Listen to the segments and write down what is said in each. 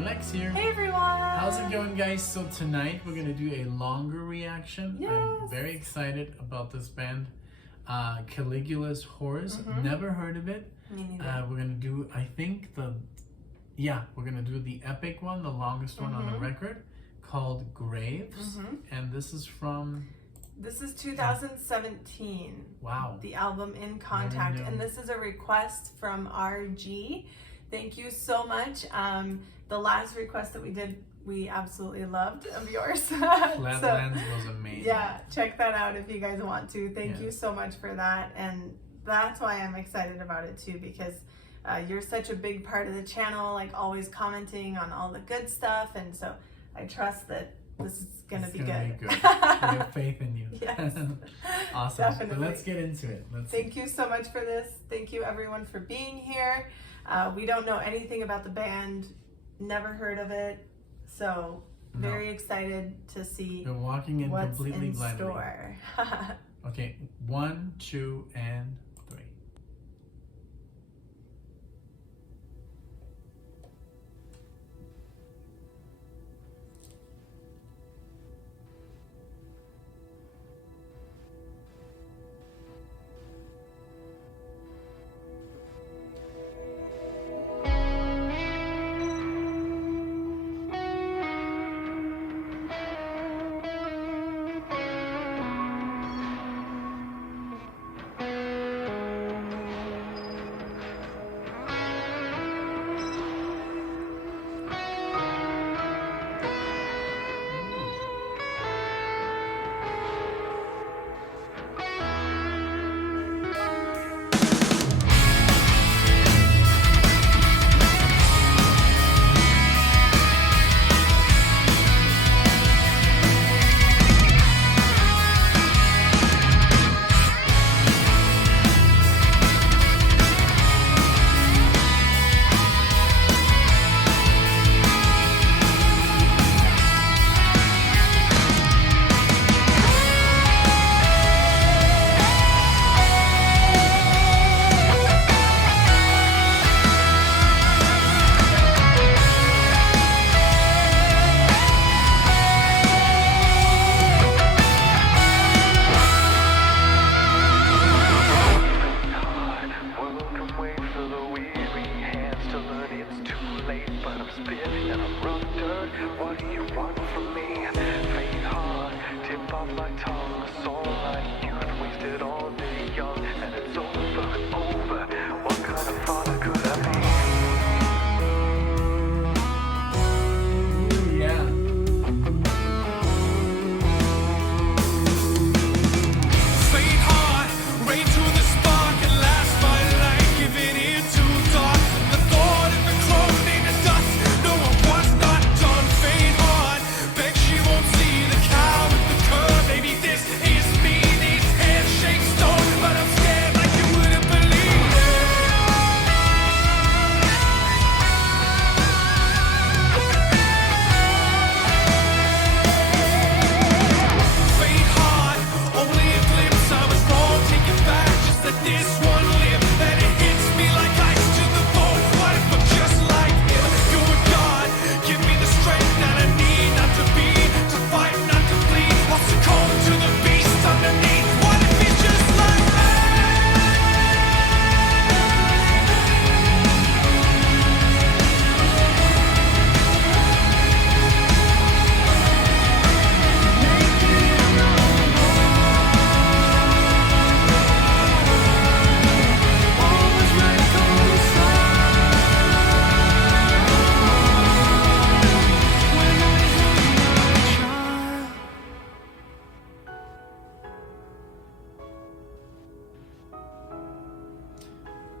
and Lex here. Hey everyone! How's it going, guys? So tonight we're gonna do a longer reaction. Yes. I'm very excited about this band, CALIGULA'S sHorse. Never heard of it. Me neither. We're gonna do, I think we're gonna do the epic one, the longest one on the record, called Graves. And this is from... This is 2017. Wow. The album In Contact. And this is a request from RG. Thank you so much. The last request that we did, we absolutely loved of yours. Flatlands was amazing. Yeah, check that out if you guys want to. Thank you so much for that. And that's why I'm excited about it too, because you're such a big part of the channel, like always commenting on all the good stuff. And so I trust that this is going to be good. We have faith in you. Yes. Awesome. Definitely. So let's get into it. Thank you so much for this. Thank you everyone for being here. We don't know anything about the band, never heard of it, so very excited to see We're walking in what's completely in blindly. store. Okay, 1, 2, and 3.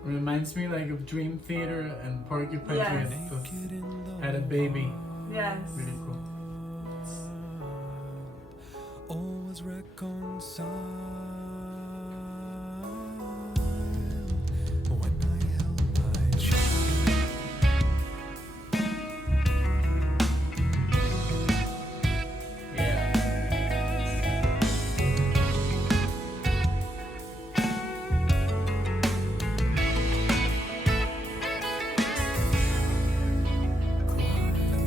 Reminds me like of Dream Theater and Porcupine Tree had a baby. Yes. Really cool. Always reconciled when I held my child. Yeah. Quiet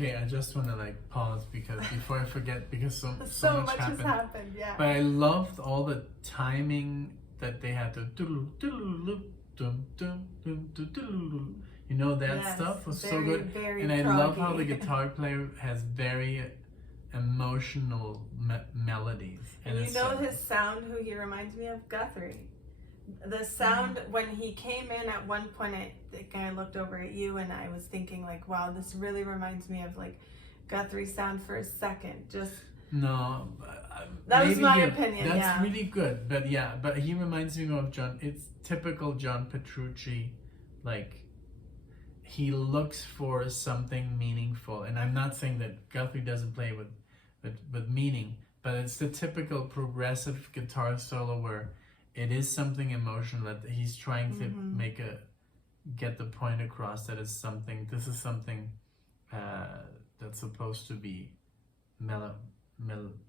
Okay, I just want to like pause because before I forget, because so So much much has happened. happened, yeah. But I loved all the timing that they had to you know, that Yes, stuff was so very, good. very And I love how the proggy. guitar player has very emotional melodies. And you it's know like- his sound, who he reminds me of? Guthrie. The sound, when he came in at one point, I think I looked over at you and I was thinking like, wow, this really reminds me of like Guthrie's sound for a second. Just No, That was maybe my yeah, opinion, That's yeah. really good, but yeah, but he reminds me of John. It's typical John Petrucci, like he looks for something meaningful, and I'm not saying that Guthrie doesn't play with meaning, but it's the typical progressive guitar solo where it is something emotional that he's trying to get the point across that is something. This is something that's supposed to be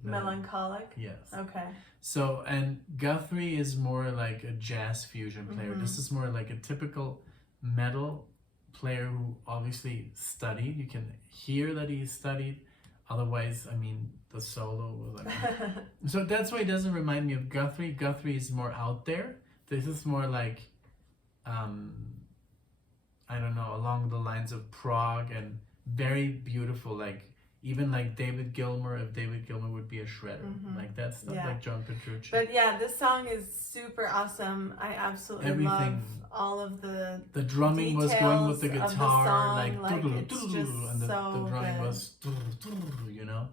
melancholic. Yes. Okay. So, and Guthrie is more like a jazz fusion player. This is more like a typical metal player who obviously studied. You can hear that he studied. Otherwise, I mean, the solo was like... So that's why it doesn't remind me of Guthrie. Guthrie is more out there. This is more like, I don't know, along the lines of prog and very beautiful, like even like David Gilmour, if David Gilmour would be a shredder, like that stuff, Yeah. like John Petrucci. But yeah, this song is super awesome. I absolutely love Everything. all of the drumming was going with the details of the guitar, song, like, like, it's just and the so drumming good. was, you know,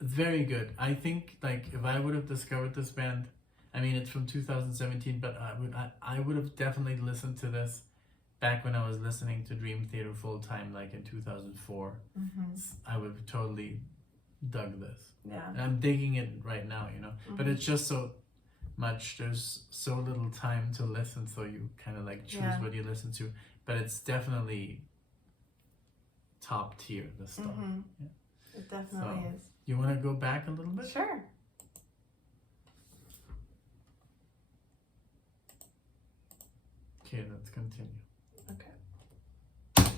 very good. I think like if I would have discovered this band, I mean it's from 2017, but I would have definitely listened to this back when I was listening to Dream Theater full time, like in 2004. I would have totally dug this. Yeah. And I'm digging it right now, you know. But it's just so much. There's so little time to listen, so you kind of like choose what you listen to. But it's definitely top tier. This stuff. Yeah. It definitely is. You want to go back a little bit? Sure. Okay, let's continue. Okay.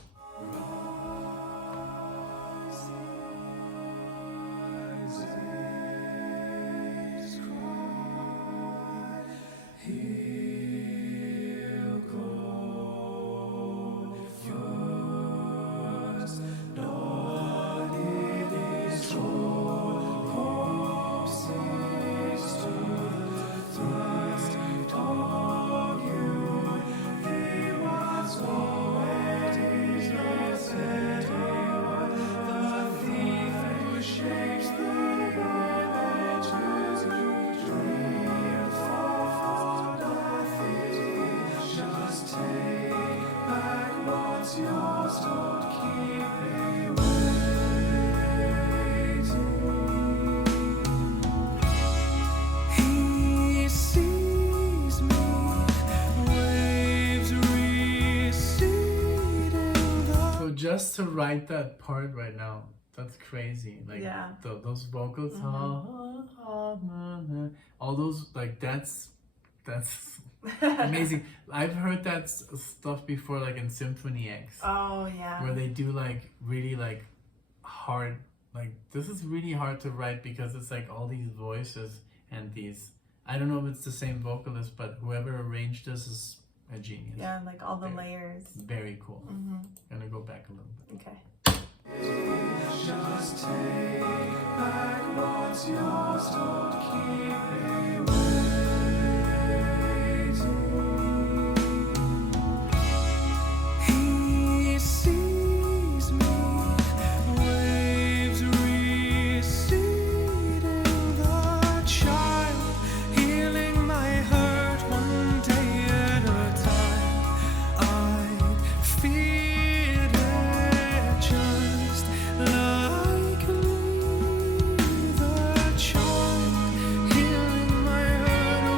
He sees me, waves receding. So just to write that part right now, that's crazy. Like Yeah. those vocals, all those, like that's amazing. I've heard that stuff before, like in Symphony X, Oh yeah. where they do like really like hard, like this is really hard to write because it's like all these voices and these, I don't know if it's the same vocalist, but whoever arranged this is a genius. Yeah, like all the Very- layers. Very cool. Gonna go back a little bit. Okay. Just take back what's yours, don't keep me waiting. He sees me, waves receding. The child healing my hurt one day at a time. I feared it just like me. The child healing my hurt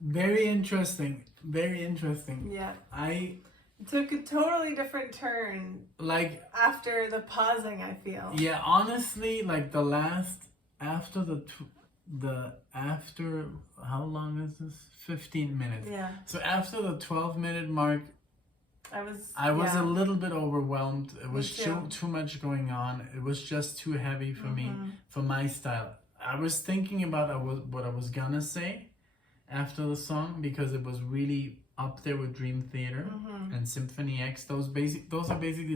Very interesting. Very interesting. Yeah. I Took a totally different turn like, after the pausing, I feel. yeah, honestly, like the last, after after, how long is this? 15 minutes. Yeah. So after the 12-minute mark, I was yeah. a little bit overwhelmed. It Me was too. too much going on. It was just too heavy for me, Mm-hmm. for my style. I was thinking about what I was gonna say after the song, because it was really up there with Dream Theater Mm-hmm. and Symphony X. Those are basically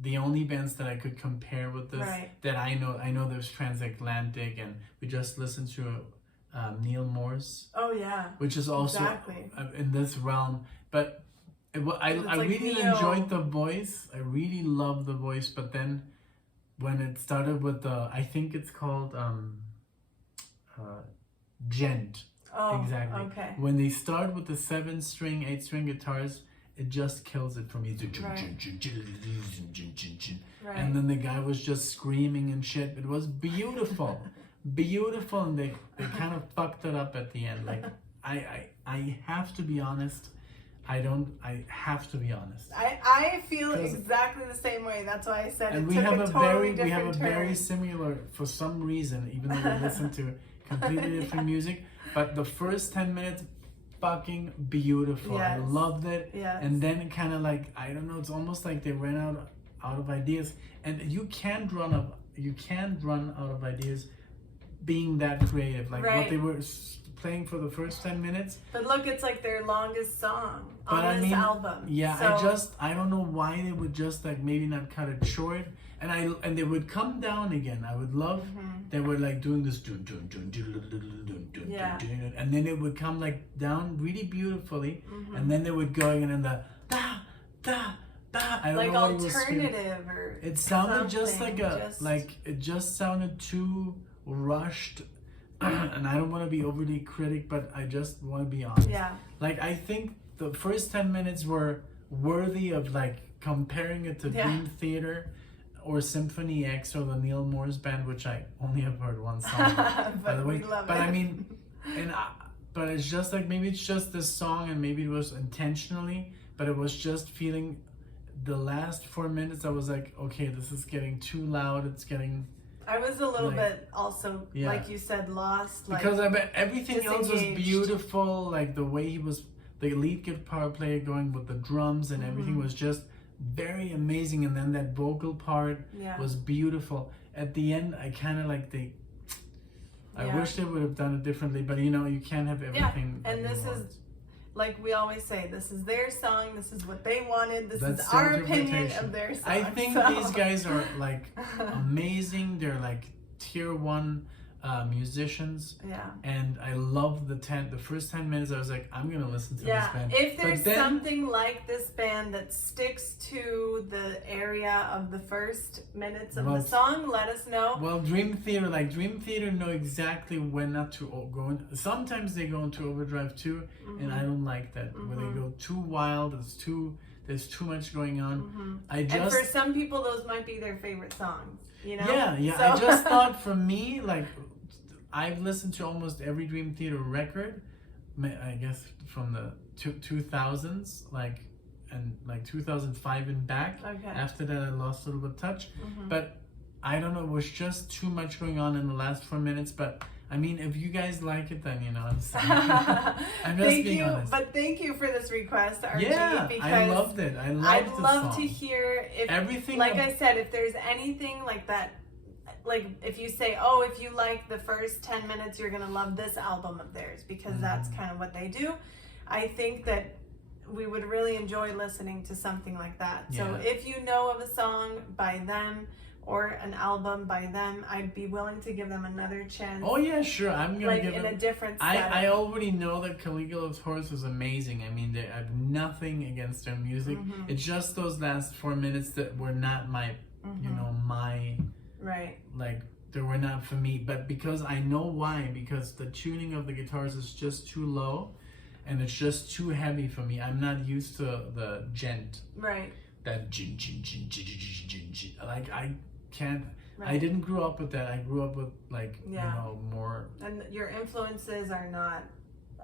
the only bands that I could compare with this. Right. That I know. I know there's Transatlantic, and we just listened to Neil Morse, Oh yeah. which is also Exactly. in this realm. But I It's like really Neo. enjoyed the voice. I really loved the voice. But then when it started with I think it's called Gent. Oh, Exactly. okay. When they start with the 7-string, 8-string guitars, it just kills it for me. Right. And then the guy was just screaming and shit. It was beautiful. Beautiful, and they kind of fucked it up at the end. Like, I have to be honest. I have to be honest. I feel exactly the same way. That's why I said And it we took have a a totally very different turn. similar, for some reason, even though we listen to completely different music. But the first 10 minutes, fucking beautiful. I Yes. loved it. Yes. And then it kind of like, I don't know, it's almost like they ran out of ideas. And you can't run out of ideas being that creative. Like Right. what they were playing for the first 10 minutes. But look, it's like their longest song But on this album. Yeah, So, I don't know why they would just like maybe not cut it short. And they would come down again. I would love they were like doing this dun, dun, dun, dun, dun, dun, dun, dun, Yeah. dun, dun, and then it would come like down really beautifully, Mm-hmm. and then they would go again and the da da da. I don't like know what he was screaming. alternative or It sounded just something, like it just sounded too rushed. And I don't want to be overly critic, but I just want to be honest. Yeah. Like, I think the first 10 minutes were worthy of like comparing it to Yeah. Dream Theater or Symphony X or the Neil Morse Band, which I only have heard one song, by But the way. we love But it. I mean, but it's just like, maybe it's just this song, and maybe it was intentionally, but it was just feeling the last 4 minutes. I was like, okay, this is getting too loud. It's getting, I was a little like, bit also, yeah. like you said, lost. Like, because I bet everything else was disengaged. beautiful. Like the way he was, the lead guitar player going with the drums and everything was just very amazing. And then that vocal part Yeah. was beautiful. At the end, I kind of like I Yeah. wish they would have done it differently, but you can't have everything. that and you this is, want. like we always say, this is their song. This is what they wanted. This That's is their our opinion interpretation. of their song. I think so. these guys are like amazing. They're like tier 1 musicians. Yeah. And I love the first 10 minutes. I was like, I'm gonna listen to this band. If there's But then, something like this band that sticks to the area of the first minutes of Well, the song, let us know. well, Dream Theater know exactly when not to go in. Sometimes they go into overdrive too, and I don't like that. Where they go too wild, there's too much going on. I And just for some people, those might be their favorite songs. You know? yeah. So- I just thought, for me, like, I've listened to almost every Dream Theater record, I guess from the 2000s, like, and like 2005 and back. Okay. After that, I lost a little bit of touch. But I don't know, it was just too much going on in the last 4 minutes. But I mean, if you guys like it, then I'm sorry. I'm just Thank being you, honest. but thank you for this request, RG, Yeah, because I loved it. I loved I'd the love song. to hear if Everything like of- I said, if there's anything like that, like if you say, oh, if you like the first 10 minutes, you're gonna love this album of theirs, because that's kind of what they do. I think that we would really enjoy listening to something like that. So Yeah. if you know of a song by them or an album by them, I'd be willing to give them another chance. Oh yeah, sure. I'm gonna like give in it. a different I setting. already know that Caligula's Horse is amazing. I mean, I have nothing against their music. It's just those last 4 minutes that were not my, my, Right. like, they were not for me. But because I know why, because the tuning of the guitars is just too low, and it's just too heavy for me. I'm not used to the gent, Right. that gin, like, I can't. I didn't grow up with that. I grew up with like more. And your influences are not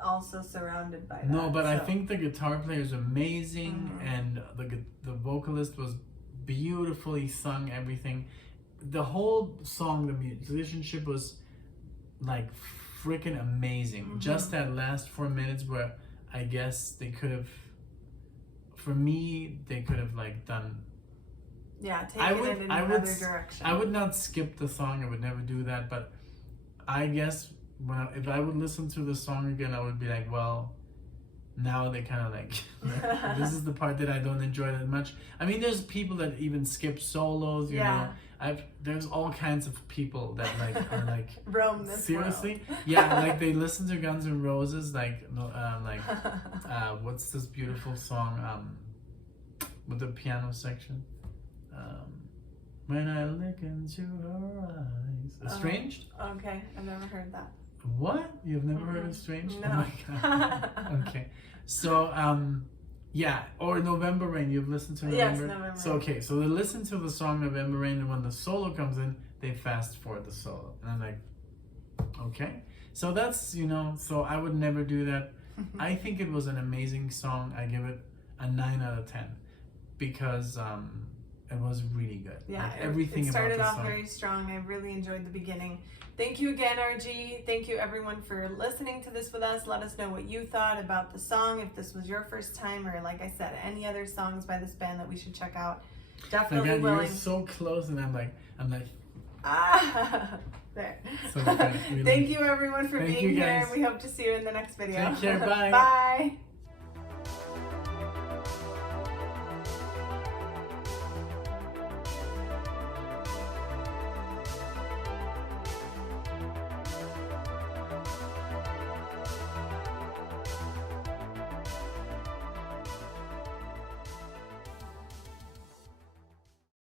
also surrounded by that. No, but I think the guitar player is amazing, and the vocalist was beautifully sung. Everything, the whole song, the musicianship was like freaking amazing. Just that last 4 minutes where I guess they could have, for me, they could have like done. Yeah, taken it in another direction. I would not skip the song. I would never do that. But I guess if I would listen to the song again, I would be like, well, now they kind of like, this is the part that I don't enjoy that much. I mean, there's people that even skip solos, you know. There's all kinds of people that like are like roam this seriously world. Yeah, like they listen to Guns N' Roses, what's this beautiful song with the piano section, when I look into her eyes. Estranged? Okay, I've never heard that. What? You've never heard Estranged? No. Oh my god. Okay. So yeah, or November Rain. You've listened to November? Yes, November So okay, so they listen to the song November Rain, and when the solo comes in, they fast forward the solo. And I'm like, okay. So that's, so I would never do that. I think it was an amazing song. I give it a 9 out of 10 because it was really good. Yeah, like, everything it started about the off song. very strong. I really enjoyed the beginning. Thank you again, RG. Thank you everyone for listening to this with us. Let us know what you thought about the song, if this was your first time, or like I said, any other songs by this band that we should check out. Definitely God, willing. you're so close, and I'm like there. So good. Thank you everyone for Thank being you, here, guys. and we hope to see you in the next video. Take care, bye. Bye.